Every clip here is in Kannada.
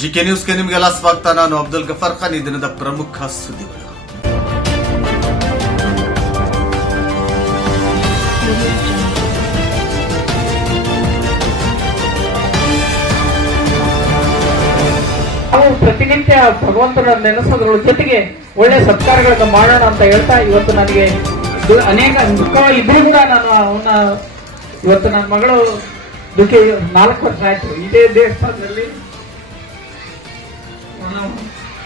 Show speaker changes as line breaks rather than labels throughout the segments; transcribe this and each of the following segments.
ಜಿಕೆ ನ್ಯೂಸ್ಗೆ ನಿಮಗೆಲ್ಲ ಸ್ವಾಗತ. ನಾನು ಅಬ್ದುಲ್ ಗಫರ್ ಖಾನ್. ಈ ದಿನದ ಪ್ರಮುಖ ಸುದ್ದಿಗಳು.
ಪ್ರತಿನಿತ್ಯ ಭಗವಂತನ ನೆನೆಸೋದ್ರ ಜೊತೆಗೆ ಒಳ್ಳೆ ಸತ್ಕಾರಗಳನ್ನು ಮಾಡೋಣ ಅಂತ ಹೇಳ್ತಾ ಇವತ್ತು ನನಗೆ ಅನೇಕ ದುಃಖ ಇದ್ರೂ ಕೂಡ ನಾನು ಅವನ್ನ ಇವತ್ತು ನನ್ನ ಮಗಳು ದುಃಖ ನಾಲ್ಕು ವರ್ಷ ಆಯ್ತು. ಇದೇ ದೇವಸ್ಥಾನದಲ್ಲಿ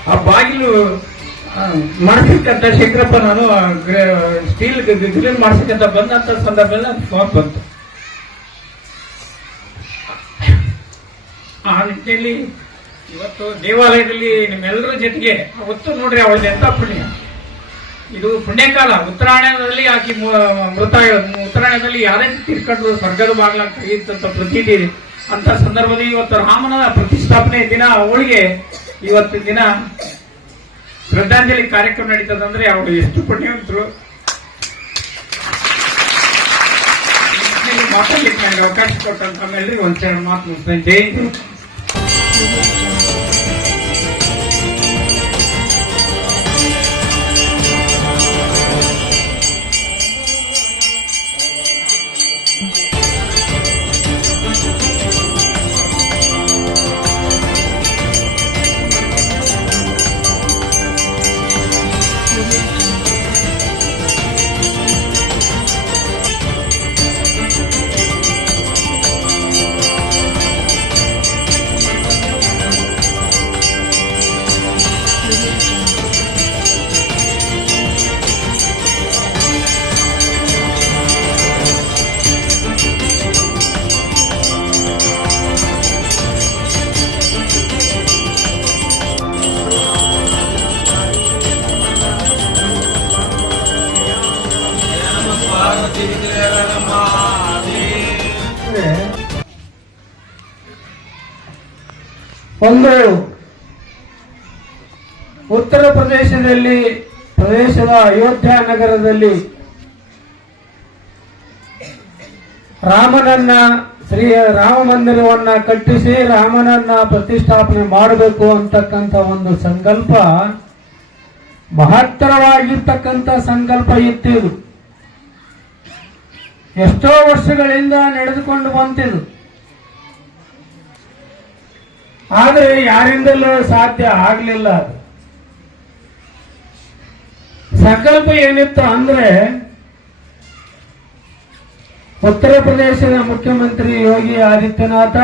ಆ, ಬಾಗಿಲು ಮಾಡಿಸಕ್ಕಂತ ಶಂಕರಪ್ಪ ನಾನು ಸ್ಟೀಲ್ ಗ್ರಿಲ್ ಮಾಡಿಸಕ್ಕಂತ ಬಂದಂತ ಸಂದರ್ಭದಲ್ಲಿ ಫೋನ್ ಬಂತು. ಆ ನಿಟ್ಟಿನಲ್ಲಿ ಇವತ್ತು ದೇವಾಲಯದಲ್ಲಿ ನಿಮ್ಮೆಲ್ಲರ ಜೊತೆಗೆ ಅವತ್ತು ನೋಡ್ರಿ ಅವಳದ್ದು ಎಂತ ಪುಣ್ಯ. ಇದು ಪುಣ್ಯಕಾಲ. ಉತ್ತರಾಯಣದಲ್ಲಿ ಆಕಿ ಮೃತ ಉತ್ತರಾಯಣದಲ್ಲಿ ಯಾರೇ ತೀರ್ಕೊಂಡು ಸ್ವರ್ಗದ ಬಾಗ್ಲ ತೆಗೆಯುತ್ತಂತ ಪ್ರತೀತಿ ಅಂತ ಸಂದರ್ಭದಲ್ಲಿ ಇವತ್ತು ರಾಮನ ಪ್ರತಿಷ್ಠಾಪನೆ ದಿನ ಅವಳಿಗೆ ಇವತ್ತು ದಿನ ಶ್ರದ್ಧಾಂಜಲಿ ಕಾರ್ಯಕ್ರಮ ನಡೀತದಂದ್ರೆ ಅವಳು ಎಷ್ಟು ಪುಣ್ಯವಂತರು. ಮಾತಾಡ್ಲಿಕ್ಕೆ ನನಗೆ ಅವಕಾಶ ಕೊಟ್ಟಂತ ಮೇಲೆ ಒಂದೆರಡು ಮಾತು ಮುಗಿಸ್ತೇನೆ ಒಂದು ಉತ್ತರ ಪ್ರದೇಶದಲ್ಲಿ ಪ್ರದೇಶದ ಅಯೋಧ್ಯ ನಗರದಲ್ಲಿ ರಾಮನನ್ನ ಶ್ರೀ ರಾಮ ಮಂದಿರವನ್ನ ಕಟ್ಟಿಸಿ ರಾಮನನ್ನ ಪ್ರತಿಷ್ಠಾಪನೆ ಮಾಡಬೇಕು ಅಂತಕ್ಕಂಥ ಒಂದು ಸಂಕಲ್ಪ, ಮಹತ್ತರವಾಗಿರ್ತಕ್ಕಂಥ ಸಂಕಲ್ಪ ಇತ್ತಿದು. ಎಷ್ಟೋ ವರ್ಷಗಳಿಂದ ನಡೆದುಕೊಂಡು ಬಂತಿದು. ಆದರೆ ಯಾರಿಂದಲ್ಲ ಸಾಧ್ಯ ಆಗಲಿಲ್ಲ ಅದು? ಸಂಕಲ್ಪ ಏನಿತ್ತು ಅಂದ್ರೆ ಉತ್ತರ ಪ್ರದೇಶದ ಮುಖ್ಯಮಂತ್ರಿ ಯೋಗಿ ಆದಿತ್ಯನಾಥ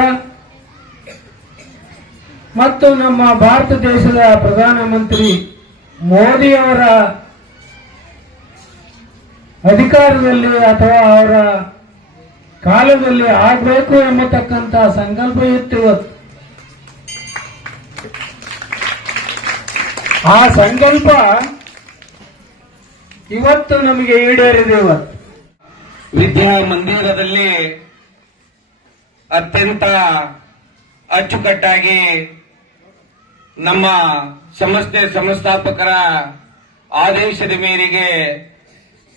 ಮತ್ತು ನಮ್ಮ ಭಾರತ ದೇಶದ ಪ್ರಧಾನಮಂತ್ರಿ ಮೋದಿಯವರ ಅಧಿಕಾರದಲ್ಲಿ ಅಥವಾ ಅವರ ಕಾಲದಲ್ಲಿ ಆಗಬೇಕು ಎಂಬತಕ್ಕಂಥ ಸಂಕಲ್ಪ ಇತ್ತು ಇವತ್ತು. ಆ ಸಂಕಲ್ಪ ಇವತ್ತು ನಮಗೆ ಈಡೇರಿದೆ ಇವತ್ತು
ವಿದ್ಯಾ ಮಂದಿರದಲ್ಲಿ ಅತ್ಯಂತ ಅಚ್ಚುಕಟ್ಟಾಗಿ ನಮ್ಮ ಸಂಸ್ಥೆ ಸಂಸ್ಥಾಪಕರ ಆದೇಶದ ಮೇರೆಗೆ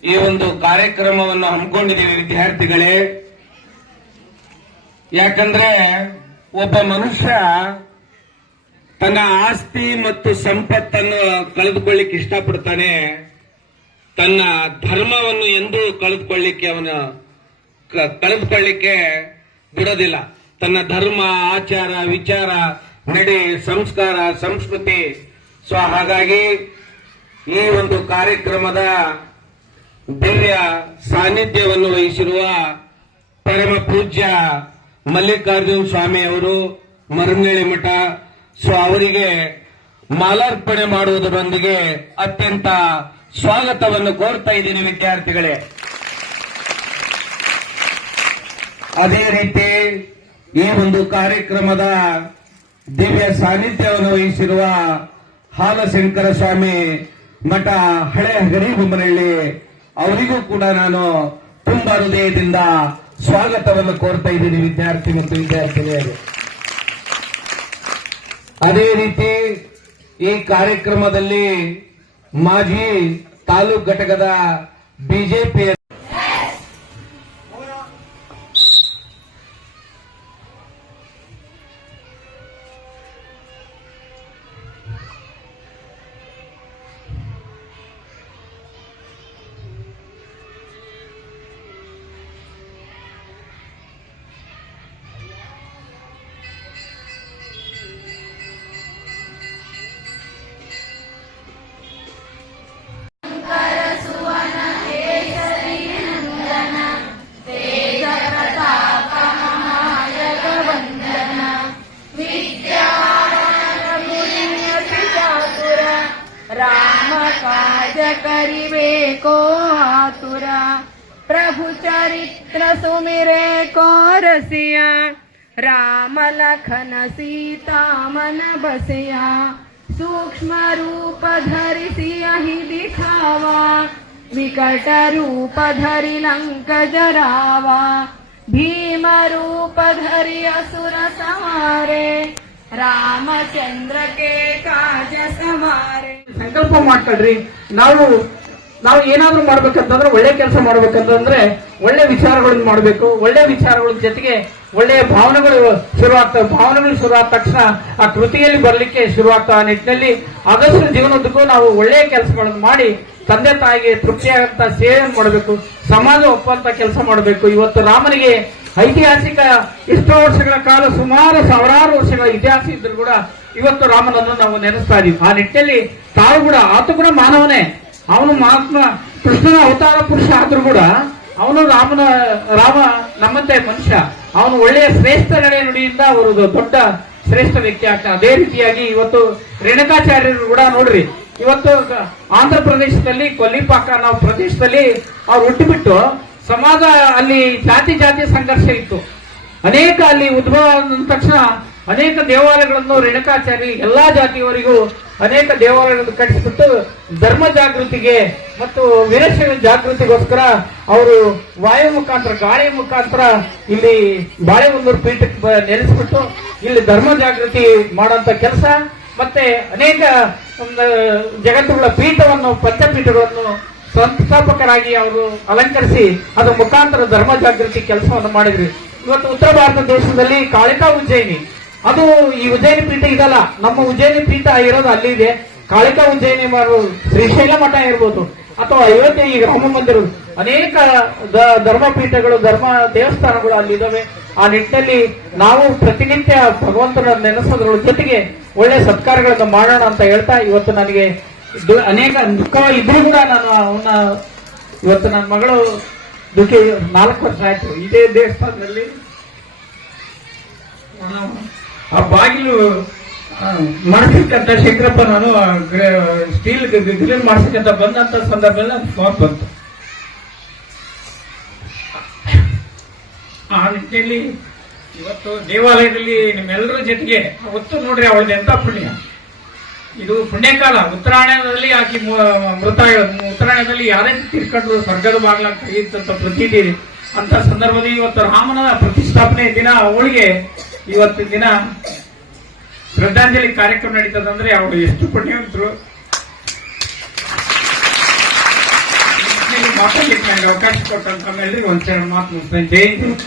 ಈ ಒಂದು ಕಾರ್ಯಕ್ರಮವನ್ನು ಹಮ್ಮಿಕೊಂಡಿದ್ದೀವಿ ವಿದ್ಯಾರ್ಥಿಗಳೇ. ಯಾಕಂದ್ರೆ ಒಬ್ಬ ಮನುಷ್ಯ ತನ್ನ ಆಸ್ತಿ ಮತ್ತು ಸಂಪತ್ತನ್ನು ಕಳೆದುಕೊಳ್ಳಿಕ್ಕೆ ಇಷ್ಟಪಡ್ತಾನೆ. ತನ್ನ ಧರ್ಮವನ್ನು ಎಂದೂ ಕಳೆದುಕೊಳ್ಳಿಕ್ಕೆ ಅವನು ಕಳೆದುಕೊಳ್ಳಿಕ್ಕೆ ಬಿಡೋದಿಲ್ಲ. ತನ್ನ ಧರ್ಮ, ಆಚಾರ, ವಿಚಾರ, ನಡೆ, ಸಂಸ್ಕಾರ, ಸಂಸ್ಕೃತಿ. ಸೊ, ಹಾಗಾಗಿ ಈ ಒಂದು ಕಾರ್ಯಕ್ರಮದ ದಿವ್ಯ ಸಾನ್ನಿಧ್ಯವನ್ನು ವಹಿಸಿರುವ ಪರಮ ಪೂಜ್ಯ ಮಲ್ಲಿಕಾರ್ಜುನ ಸ್ವಾಮಿ ಅವರು ಮರುಂಗೇಳಿ ಮಠ ಸೊ ಅವರಿಗೆ ಮಾಲಾರ್ಪಣೆ ಮಾಡುವುದರೊಂದಿಗೆ ಅತ್ಯಂತ ಸ್ವಾಗತವನ್ನು ಕೋರ್ತಾ ಇದ್ದೀನಿ ವಿದ್ಯಾರ್ಥಿಗಳೇ. ಅದೇ ರೀತಿ ಈ ಒಂದು ಕಾರ್ಯಕ್ರಮದ ದಿವ್ಯ ಸಾನ್ನಿಧ್ಯವನ್ನು ವಹಿಸಿರುವ ಹಾಲಶಂಕರ ಸ್ವಾಮಿ ಮಠ ಹಳೆ ಗರಿಬೊಮ್ಮನಹಳ್ಳಿ, ಅವರಿಗೂ ಕೂಡ ನಾನು ತುಂಬಾ ಹೃದಯದಿಂದ ಸ್ವಾಗತವನ್ನು ಕೋರ್ತಾ ಇದ್ದೀನಿ ವಿದ್ಯಾರ್ಥಿ ಮತ್ತು ವಿದ್ಯಾರ್ಥಿನಿಯರು ಅದೇ ರೀತಿ ಈ ಕಾರ್ಯಕ್ರಮದಲ್ಲಿ ಮಾಜಿ ತಾಲೂಕು ಘಟಕದ ಬಿಜೆಪಿ
ಕಾಜ ಕರಿಬೇಕೋ ಆತುರ ಪ್ರಭು ಚರಿತ್ರ ಸುಮಿರೆ ಕೋರಸಿಯ ರಾಮ ಲಖನ ಸೀತಾಮನ ಬಸೆಯ ಸೂಕ್ಷ್ಮ ರೂಪ ಧರಿಸಿಯ ಹಿ ದಿಖಾವಾ ವಿಕಟ ರೂಪ ಧರಿ ಲಂಕ ಜರಾವಾ ಭೀಮ ರೂಪ ಧರಿ ಅಸುರ ಸಮಾರೆ ರಾಮಚಂದ್ರ ಕೆ ಕಾಜ ಸಮಾರೆ
ಸಂಕಲ್ಪ ಮಾಡ್ಕೊಳ್ರಿ. ನಾವು ನಾವು ಏನಾದ್ರೂ ಮಾಡ್ಬೇಕಂತಂದ್ರೆ ಒಳ್ಳೆ ಕೆಲಸ ಮಾಡ್ಬೇಕಂತಂದ್ರೆ ಒಳ್ಳೆ ವಿಚಾರಗಳನ್ನ ಮಾಡಬೇಕು. ಒಳ್ಳೆ ವಿಚಾರಗಳ ಜೊತೆಗೆ ಒಳ್ಳೆಯ ಭಾವನೆಗಳು ಶುರುವಾಗ್ತವೆ ಭಾವನೆಗಳು ಶುರುವಾದ ತಕ್ಷಣ ಆ ಕೃತಿಯಲ್ಲಿ ಬರಲಿಕ್ಕೆ ಶುರುವಾಗ್ತವೆ ಆ ನಿಟ್ಟಿನಲ್ಲಿ ಆದಷ್ಟು ಜೀವನದಕ್ಕೂ ನಾವು ಒಳ್ಳೆಯ ಕೆಲಸಗಳನ್ನು ಮಾಡಿ ತಂದೆ ತಾಯಿಗೆ ತೃಪ್ತಿಯಾಗಂತ ಸೇವೆಯನ್ನು ಮಾಡಬೇಕು. ಸಮಾಜ ಒಪ್ಪಂತ ಕೆಲಸ ಮಾಡಬೇಕು. ಇವತ್ತು ರಾಮನಿಗೆ ಐತಿಹಾಸಿಕ ಎಷ್ಟೋ ವರ್ಷಗಳ ಕಾಲ, ಸುಮಾರು ಸಾವಿರಾರು ವರ್ಷಗಳ ಇತಿಹಾಸ ಇದ್ರೂ ಕೂಡ ಇವತ್ತು ರಾಮನನ್ನು ನಾವು ನೆನೆಸ್ತಾ ಇದೀವಿ. ಆ ನಿಟ್ಟಿನಲ್ಲಿ ತಾವು ಕೂಡ, ಆತ ಕೂಡ ಮಾನವನೇ. ಅವನು ಮಹಾತ್ಮ, ಕೃಷ್ಣನ ಅವತಾರ ಪುರುಷ ಆದ್ರೂ ಕೂಡ ಅವನು ರಾಮನ, ರಾಮ ನಮ್ಮಂತೆ ಮನುಷ್ಯ. ಅವನು ಒಳ್ಳೆಯ ಶ್ರೇಷ್ಠ ನಡೆ ನುಡಿಯಿಂದ ಅವರು ದೊಡ್ಡ ಶ್ರೇಷ್ಠ ವ್ಯಕ್ತಿ ಆಗ್ತಾನೆ ಅದೇ ರೀತಿಯಾಗಿ ಇವತ್ತು ರೇಣುಕಾಚಾರ್ಯರು ಕೂಡ ನೋಡ್ರಿ. ಇವತ್ತು ಆಂಧ್ರ ಪ್ರದೇಶದಲ್ಲಿ ಕೊಲ್ಲಿಪಾಕ ನಾವು ಪ್ರದೇಶದಲ್ಲಿ ಅವ್ರು ಹುಟ್ಟುಬಿಟ್ಟು ಸಮಾಜ ಅಲ್ಲಿ ಜಾತಿ ಜಾತಿ ಸಂಘರ್ಷ ಇತ್ತು. ಅನೇಕ ಅಲ್ಲಿ ಉದ್ಭವ ಆದ ತಕ್ಷಣ ಅನೇಕ ದೇವಾಲಯಗಳನ್ನು ರೇಣುಕಾಚಾರಿ ಎಲ್ಲಾ ಜಾತಿಯವರಿಗೂ ಅನೇಕ ದೇವಾಲಯಗಳನ್ನು ಕಟ್ಟಿಸ್ಬಿಟ್ಟು ಧರ್ಮ ಜಾಗೃತಿಗೆ ಮತ್ತು ವೀರಶೈವ ಜಾಗೃತಿಗೋಸ್ಕರ ಅವರು ವಾಯು ಮುಖಾಂತರ, ಗಾಳಿ ಮುಖಾಂತರ ಇಲ್ಲಿ ಬಾಳೆಹೊನ್ನೂರು ಪೀಠಕ್ಕೆ ನೆಲೆಸ್ಬಿಟ್ಟು ಇಲ್ಲಿ ಧರ್ಮ ಜಾಗೃತಿ ಮಾಡುವಂತ ಕೆಲಸ. ಮತ್ತೆ ಅನೇಕ ಜಗತ್ತುಗಳ ಪೀಠವನ್ನು, ಪಂಚಪೀಠಗಳನ್ನು ಸಂಸ್ಥಾಪಕರಾಗಿ ಅವರು ಅಲಂಕರಿಸಿ ಅದು ಮುಖಾಂತರ ಧರ್ಮ ಜಾಗೃತಿ ಕೆಲಸವನ್ನು ಮಾಡಿದ್ರಿ. ಇವತ್ತು ಉತ್ತರ ಭಾರತ ದೇಶದಲ್ಲಿ ಕಾಳಿಕಾ ಉಜ್ಜಯಿನಿ. ಅದು ಈ ಉಜ್ಜಯಿನಿ ಪೀಠ ಇದಲ್ಲ, ನಮ್ಮ ಉಜ್ಜಯಿನಿ ಪೀಠ ಇರೋದು ಅಲ್ಲಿ ಇದೆ. ಕಾಳಿಕಾ ಉಜ್ಜಯಿನಿ ಶ್ರೀಶೈಲ ಮಠ ಇರ್ಬೋದು, ಅಥವಾ ಅಯೋಧ್ಯೆ ಈಗ ರಾಮ ಮಂದಿರ. ಅನೇಕ ಧರ್ಮ ಪೀಠಗಳು, ಧರ್ಮ ದೇವಸ್ಥಾನಗಳು ಅಲ್ಲಿ ಇದಾವೆ. ಆ ನಿಟ್ಟಿನಲ್ಲಿ ನಾವು ಪ್ರತಿನಿತ್ಯ ಭಗವಂತನ ನೆನೆಸೋದ್ರ ಜೊತೆಗೆ ಒಳ್ಳೆ ಸತ್ಕಾರಗಳನ್ನು ಮಾಡೋಣ ಅಂತ ಹೇಳ್ತಾ ಇವತ್ತು ನನಗೆ ಅನೇಕ ಇದ್ರೂ ಕೂಡ ನಾನು ಅವನ ಇವತ್ತು ನನ್ನ ಮಗಳು ದುಃಖ ನಾಲ್ಕು ವರ್ಷ ಆಯ್ತು. ಇದೇ ದೇವಸ್ಥಾನದಲ್ಲಿ ಆ ಬಾಗಿಲು ಮಾಡಿಸ್ಬೇಕಂತ ಶಂಕರಪ್ಪ ನಾನು ಸ್ಟೀಲ್ ಗ್ರಿಲ್ ಮಾಡಿಸ್ಬೇಕಂತ ಬಂದಂತ ಸಂದರ್ಭದಲ್ಲಿ ಅದು ಫೋನ್ ಬಂತು. ಆ ನಿಟ್ಟಿನಲ್ಲಿ ಇವತ್ತು ದೇವಾಲಯದಲ್ಲಿ ನಿಮ್ಮೆಲ್ಲರ ಜೊತೆಗೆ ಒತ್ತು ನೋಡ್ರಿ ಅವಳದ ಎಂತ ಪುಣ್ಯ. ಇದು ಪುಣ್ಯಕಾಲ. ಉತ್ತರಾಯಣದಲ್ಲಿ ಆಕೆ ಮೃತ ಉತ್ತರಾಯಣದಲ್ಲಿ ಯಾರೇ ತೀರ್ಕೊಂಡ್ರು ಸ್ವರ್ಗದ ಬಾಗ್ಲಾಗ ತೆಗೆಯುತ್ತಂತ ಪ್ರತೀತಿ ಅಂತ ಸಂದರ್ಭದಲ್ಲಿ ಇವತ್ತು ರಾಮನ ಪ್ರತಿಷ್ಠಾಪನೆ ದಿನ, ಅವಳಿಗೆ ಇವತ್ತಿನ ದಿನ ಶ್ರದ್ಧಾಂಜಲಿ ಕಾರ್ಯಕ್ರಮ ನಡೀತದಂದ್ರೆ ಅವಳು ಎಷ್ಟು ಪುಣ್ಯವಂತರು. ಮಾತಾಡ್ಲಿಕ್ಕೆ ನನಗೆ ಅವಕಾಶ ಕೊಟ್ಟಂತ ಮೇಲೆ ಒಂದ್ಸಲ ಮಾತು ಮುಗಿಸ್ತೇನೆ. ಜೈ ಹಿಂದ್.